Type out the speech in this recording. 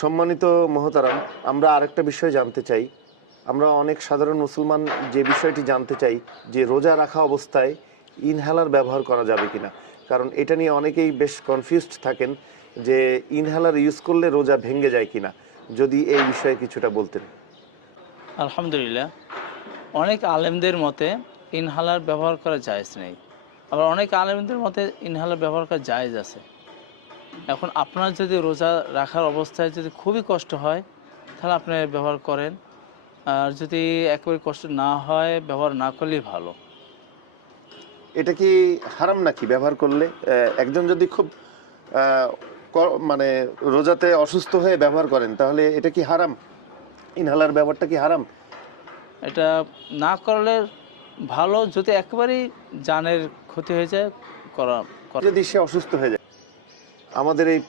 সম্মানিত মহতারাম, আমরা আরেকটা বিষয় জানতে চাই। আমরা অনেক সাধারণ মুসলমান যে বিষয়টি জানতে চাই যে রোজা রাখা অবস্থায় ইনহেলার ব্যবহার করা যাবে কিনা। কারণ এটা নিয়ে অনেকেই বেশ কনফিউজড থাকেন যে ইনহেলার ইউজ করলে রোজা ভেঙে যায় কিনা। যদি এই বিষয়ে কিছুটা বলতেন। আলহামদুলিল্লাহ, অনেক আলেমদের মতে ইনহালার ব্যবহার করা জায়েজ নেই, আবার অনেক আলেমদের মতে ইনহালার ব্যবহার করা জায়েজ আছে। এখন আপনার যদি রোজা রাখার অবস্থায় যদি খুবই কষ্ট হয় তাহলে আপনি ব্যবহার করেন, আর যদি একেবারে কষ্ট না হয় ব্যবহার না করলেই ভালো। এটা কি হারাম নাকি ব্যবহার করলে? একজন যদি খুব মানে রোজাতে অসুস্থ হয়ে ব্যবহার করেন তাহলে এটা কি হারাম? ইনহেলার ব্যবহারটা কি হারাম? এটা না করলে ভালো, যদি একেবারেই জানের ক্ষতি হয়ে যায় করা। যদি সে অসুস্থ হয়ে যায়, আমাদের এই